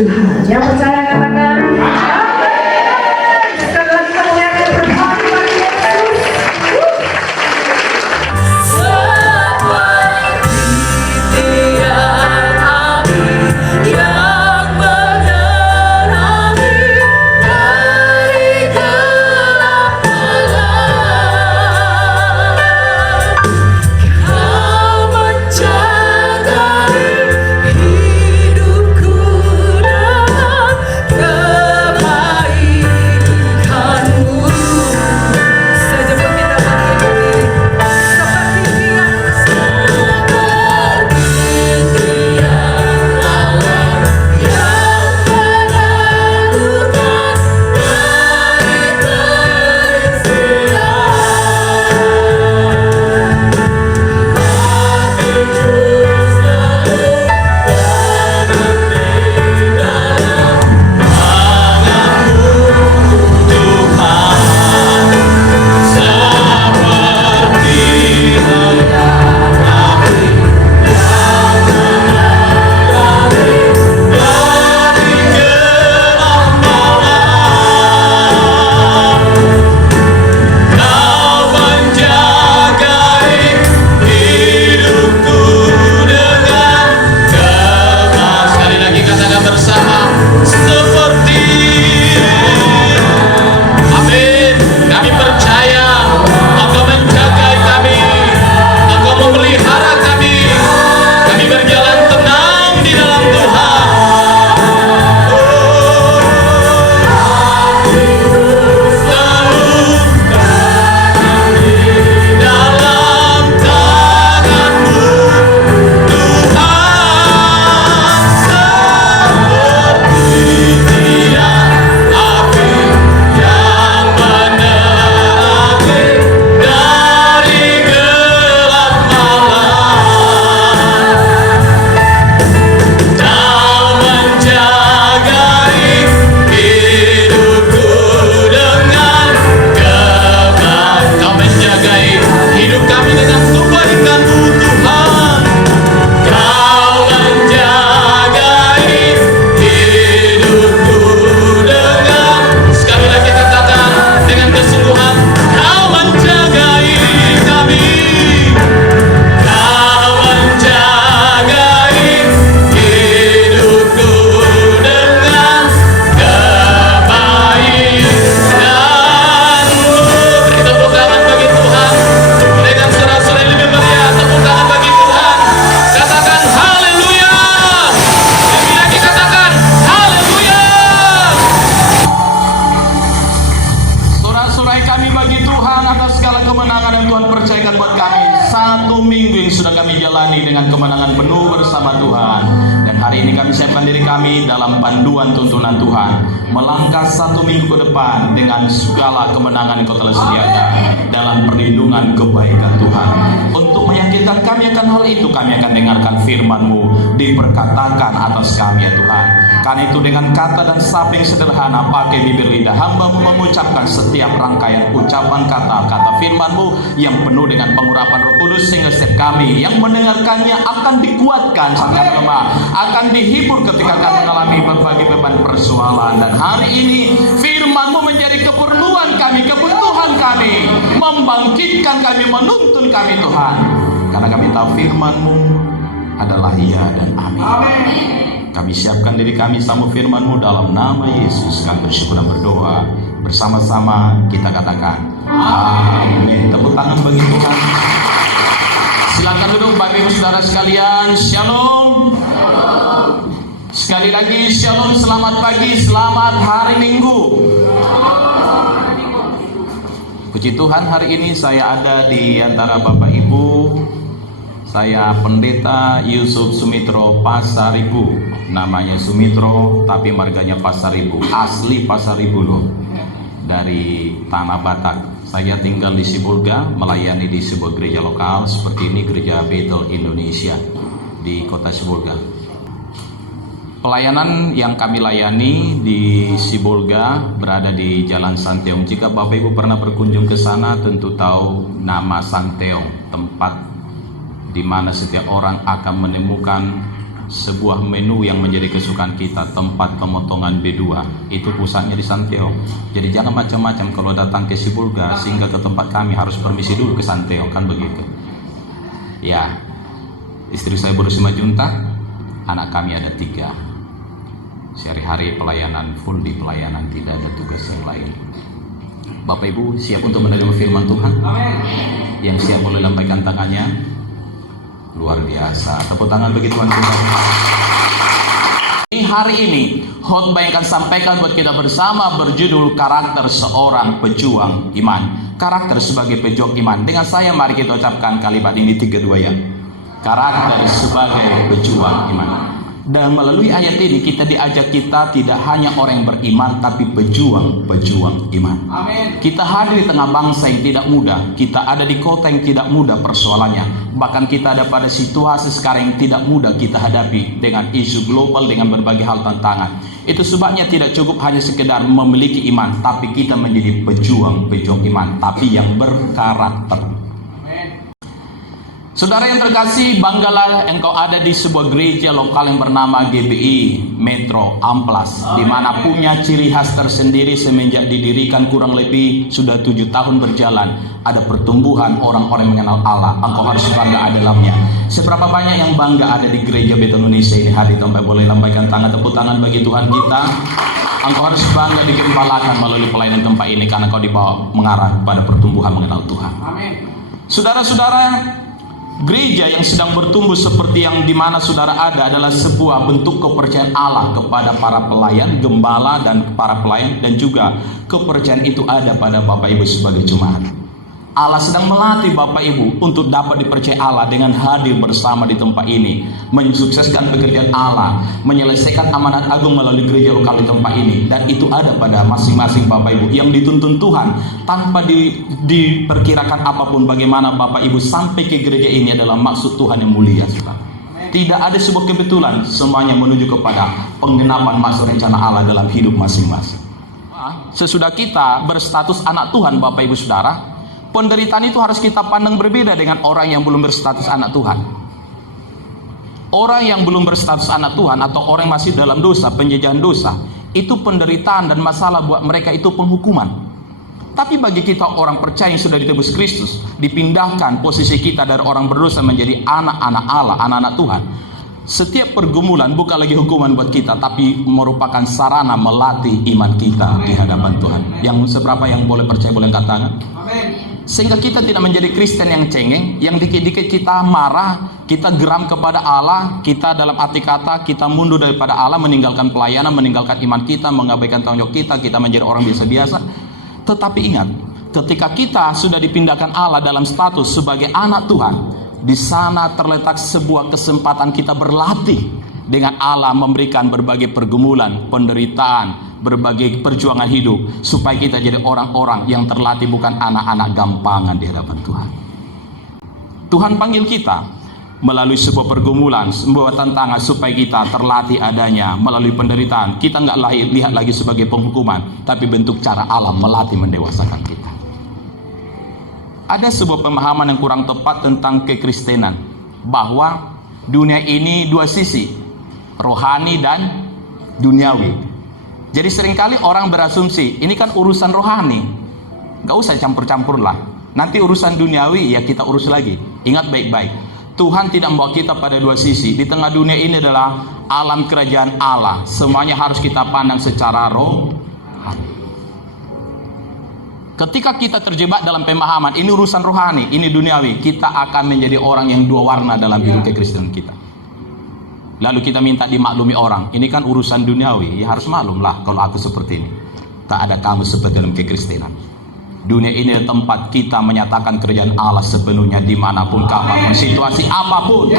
Tuhan. Yang percaya katakan amin. Sekali lagi kita muliakan berdoa bagi Yesus. Kemenangan penuh bersama Tuhan. Dan hari ini kami siapkan diri kami dalam panduan tuntunan Tuhan, melangkah 1 minggu ke depan dengan segala kemenangan yang Kau telah sediakan dalam perlindungan kebaikan Tuhan. Untuk meyakinkan kami akan hal itu, kami akan dengarkan firman-Mu diperkatakan atas kami ya Tuhan. Karena itu dengan kata dan sabda yang sederhana, pakai bibir lidah hamba mengucapkan setiap rangkaian ucapan kata-kata firman-Mu yang penuh dengan pengurapan Roh Kudus, sehingga setiap kami yang mendengarkannya akan dikuatkan saat lemah, akan dihibur ketika kami mengalami berbagai beban persoalan. Dan hari ini firman-Mu menjadi keperluan kami, kebutuhan kami, membangkitkan kami, menuntun kami Tuhan. Karena kami tahu firman-Mu adalah iya dan amin. Kami siapkan diri kami sama firman-Mu dalam nama Yesus. Kami bersyukur dan berdoa bersama-sama, kita katakan amin. Tepuk tangan bagi Tuhan. Silakan duduk Bapak Ibu Saudara sekalian. Shalom. Sekali lagi shalom, selamat pagi, selamat hari Minggu. Puji Tuhan, hari ini saya ada di antara Bapak Ibu. Saya Pendeta Yusuf Sumitro Pasaribu. Namanya Sumitro tapi marganya Pasaribu. Asli Pasaribu loh. Dari Tanah Batak. Saya tinggal di Sibolga, melayani di sebuah gereja lokal seperti ini, Gereja Bethel Indonesia di Kota Sibolga. Pelayanan yang kami layani di Sibolga berada di Jalan Santiong. Jika Bapak Ibu pernah berkunjung ke sana, tentu tahu nama Santiong, tempat di mana setiap orang akan menemukan sebuah menu yang menjadi kesukaan kita, tempat pemotongan B2. Itu pusatnya di Santiago. Jadi jangan macam-macam kalau datang ke Sibolga, sehingga ke tempat kami harus permisi dulu ke Santiago, kan begitu. Ya, istri saya berusia 5 juta, anak kami ada 3. Sehari-hari pelayanan, full di pelayanan, tidak ada tugas yang lain. Bapak Ibu siap untuk menerima firman Tuhan? Yang siap boleh lambaikan tangannya. Luar biasa, tepuk tangan bagi Tuhan kita. Hari ini khotbah yang akan sampaikan buat kita bersama berjudul karakter seorang pejuang iman. Karakter sebagai pejuang iman. Dengan saya mari kita ucapkan kalimat ini 3-2 ya. Karakter sebagai pejuang iman. Dan melalui ayat ini kita diajak kita tidak hanya orang yang beriman, tapi pejuang-pejuang iman. Amin. Kita hadir di tengah bangsa yang tidak mudah. Kita ada di kota yang tidak mudah persoalannya. Bahkan kita ada pada situasi sekarang yang tidak mudah kita hadapi, dengan isu global, dengan berbagai hal tantangan. Itu sebabnya tidak cukup hanya sekedar memiliki iman, tapi kita menjadi pejuang-pejuang iman, tapi yang berkarakter. Saudara yang terkasih, banggalah engkau ada di sebuah gereja lokal yang bernama GBI Metro Amplas, di mana punya ciri khas tersendiri semenjak didirikan kurang lebih sudah 7 tahun berjalan. Ada pertumbuhan orang-orang yang mengenal Allah. Engkau harus bangga dalamnya. Seberapa banyak yang bangga ada di gereja Beton Indonesia ini? Hari tempat boleh lambaikan tangan, tepuk tangan bagi Tuhan kita. Engkau harus bangga digembalakan melalui pelayanan tempat ini, karena kau dibawa mengarah pada pertumbuhan mengenal Tuhan. Amin. Saudara-saudara, gereja yang sedang bertumbuh seperti yang dimana saudara ada adalah sebuah bentuk kepercayaan Allah kepada para pelayan, gembala dan para pelayan, dan juga kepercayaan itu ada pada Bapak Ibu sebagai jemaat. Allah sedang melatih Bapak Ibu untuk dapat dipercaya Allah dengan hadir bersama di tempat ini, mensukseskan pekerjaan Allah, menyelesaikan amanat agung melalui gereja lokal di tempat ini. Dan itu ada pada masing-masing Bapak Ibu yang dituntun Tuhan tanpa diperkirakan apapun. Bagaimana Bapak Ibu sampai ke gereja ini adalah maksud Tuhan yang mulia. Tidak ada sebuah kebetulan, semuanya menuju kepada penggenapan maksud rencana Allah dalam hidup masing-masing. Sesudah kita berstatus anak Tuhan, Bapak Ibu Saudara, penderitaan itu harus kita pandang berbeda dengan orang yang belum berstatus anak Tuhan. Orang yang belum berstatus anak Tuhan atau orang yang masih dalam dosa, penjajahan dosa, itu penderitaan dan masalah buat mereka itu penghukuman. Tapi bagi kita orang percaya yang sudah ditebus Kristus, dipindahkan posisi kita dari orang berdosa menjadi anak-anak Allah, anak-anak Tuhan. Setiap pergumulan bukan lagi hukuman buat kita, tapi merupakan sarana melatih iman kita di hadapan Tuhan. Yang seberapa yang boleh percaya boleh angkat tangan? Sehingga kita tidak menjadi Kristen yang cengeng, yang dikit-dikit kita marah, kita geram kepada Allah, kita dalam arti kata kita mundur daripada Allah, meninggalkan pelayanan, meninggalkan iman kita, mengabaikan tanggung jawab kita menjadi orang biasa-biasa. Tetapi ingat, ketika kita sudah dipindahkan Allah dalam status sebagai anak Tuhan, di sana terletak sebuah kesempatan kita berlatih dengan Allah, memberikan berbagai pergumulan, penderitaan, berbagai perjuangan hidup, supaya kita jadi orang-orang yang terlatih, bukan anak-anak gampangan di hadapan Tuhan. Tuhan panggil kita melalui sebuah pergumulan, sebuah tantangan, supaya kita terlatih adanya melalui penderitaan. Kita nggak lihat lagi sebagai penghukuman, tapi bentuk cara Allah melatih, mendewasakan kita. Ada sebuah pemahaman yang kurang tepat tentang kekristenan, bahwa dunia ini dua sisi, rohani dan duniawi. Jadi seringkali orang berasumsi, ini kan urusan rohani, gak usah campur-campur lah. Nanti urusan duniawi ya kita urus lagi. Ingat baik-baik, Tuhan tidak membawa kita pada dua sisi. Di tengah dunia ini adalah alam kerajaan Allah. Semuanya harus kita pandang secara rohani. Ketika kita terjebak dalam pemahaman, ini urusan rohani, ini duniawi, kita akan menjadi orang yang dua warna dalam hidup kekristenan kita. Lalu kita minta dimaklumi orang, ini kan urusan duniawi, ya harus maklum lah kalau aku seperti ini. Tak ada kamu seperti dalam kekristenan. Dunia ini adalah tempat kita menyatakan kerajaan Allah sepenuhnya, dimanapun, kapanpun, situasi apapun.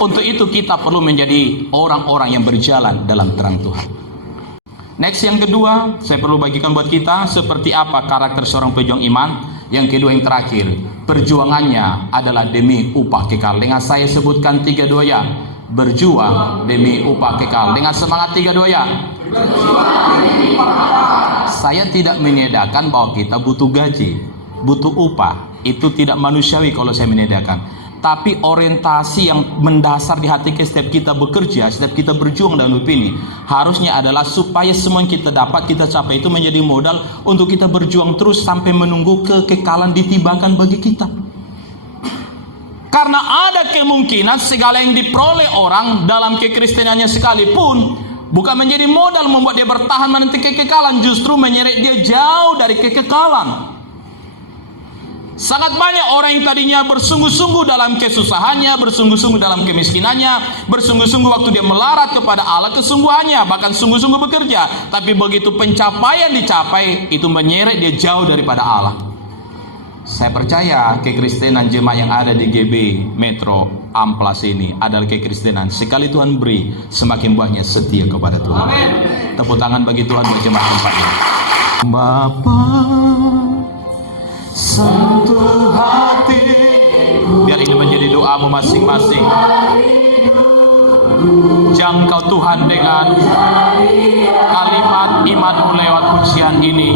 Untuk itu kita perlu menjadi orang-orang yang berjalan dalam terang Tuhan. Next, yang kedua, saya perlu bagikan buat kita seperti apa karakter seorang pejuang iman. Yang kedua, yang terakhir, perjuangannya adalah demi upah kekal. Dengan saya sebutkan 3-2 ya. Berjuang demi upah kekal. Dengan semangat 3-2 ya. Saya tidak meniadakan bahwa kita butuh gaji, butuh upah. Itu tidak manusiawi kalau saya meniadakan. Tapi orientasi yang mendasar di hati kita setiap kita bekerja, setiap kita berjuang dalam hidup ini, harusnya adalah supaya semua yang kita dapat, kita capai itu menjadi modal untuk kita berjuang terus sampai menunggu kekekalan ditibakan bagi kita. Karena ada kemungkinan segala yang diperoleh orang dalam kekristenannya sekalipun bukan menjadi modal membuat dia bertahan menanti kekekalan, justru menyeret dia jauh dari kekekalan. Sangat banyak orang yang tadinya bersungguh-sungguh dalam kesusahannya, bersungguh-sungguh dalam kemiskinannya, bersungguh-sungguh waktu dia melarat kepada Allah kesungguhannya, bahkan sungguh-sungguh bekerja. Tapi begitu pencapaian dicapai, itu menyeret dia jauh daripada Allah. Saya percaya kekristenan jemaat yang ada di GB Metro Amplas ini adalah kekristenan sekali Tuhan beri, semakin banyak setia kepada Tuhan. Tepuk tangan bagi Tuhan berjemaat tempatnya. Bapa, sentuh hati. Biar ini menjadi doamu masing-masing. Jangkau Tuhan dengan kalimat imanmu lewat pujian ini.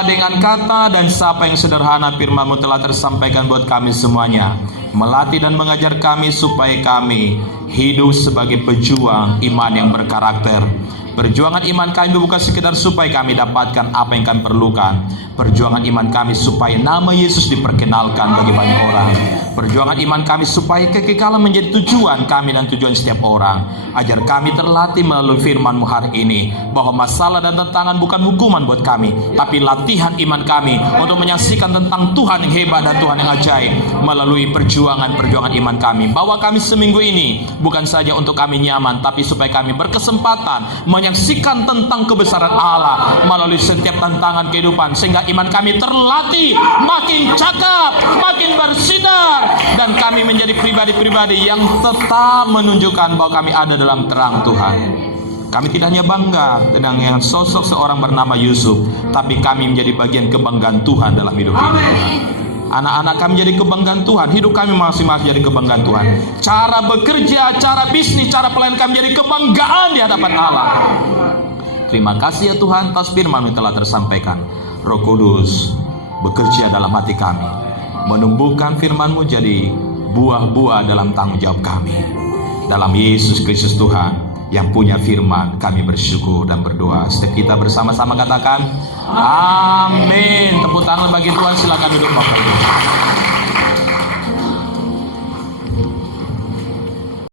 Dengan kata dan sapa yang sederhana firman-Mu telah tersampaikan buat kami semuanya, melatih dan mengajar kami supaya kami hidup sebagai pejuang iman yang berkarakter. Perjuangan iman kami bukan sekedar supaya kami dapatkan apa yang kami perlukan. Perjuangan iman kami supaya nama Yesus diperkenalkan bagi banyak orang. Perjuangan iman kami supaya kekekalan menjadi tujuan kami dan tujuan setiap orang. Ajar kami terlatih melalui firman-Mu hari ini, bahwa masalah dan tantangan bukan hukuman buat kami, tapi latihan iman kami untuk menyaksikan tentang Tuhan yang hebat dan Tuhan yang ajaib melalui perjuangan iman kami. Bawa kami seminggu ini bukan saja untuk kami nyaman, tapi supaya kami berkesempatan menyaksikan tentang kebesaran Allah melalui setiap tantangan kehidupan, sehingga iman kami terlatih makin cakap, makin bersinar, dan kami menjadi pribadi-pribadi yang tetap menunjukkan bahwa kami ada dalam terang Tuhan. Kami tidak hanya bangga dengan sosok seorang bernama Yusuf, tapi kami menjadi bagian kebanggaan Tuhan dalam hidup ini. Anak-anak kami jadi kebanggaan Tuhan, hidup kami masing-masing jadi kebanggaan Tuhan. Cara bekerja, cara bisnis, cara pelayanan kami jadi kebanggaan di hadapan Allah. Terima kasih ya Tuhan atas firman yang telah tersampaikan. Roh Kudus bekerja dalam hati kami, menumbuhkan firman-Mu jadi buah-buah dalam tanggung jawab kami. Dalam Yesus Kristus Tuhan yang punya firman, kami bersyukur dan berdoa. Setiap kita bersama-sama katakan amin. Tepuk tangan bagi Tuhan, silakan duduk Bapak Ibu.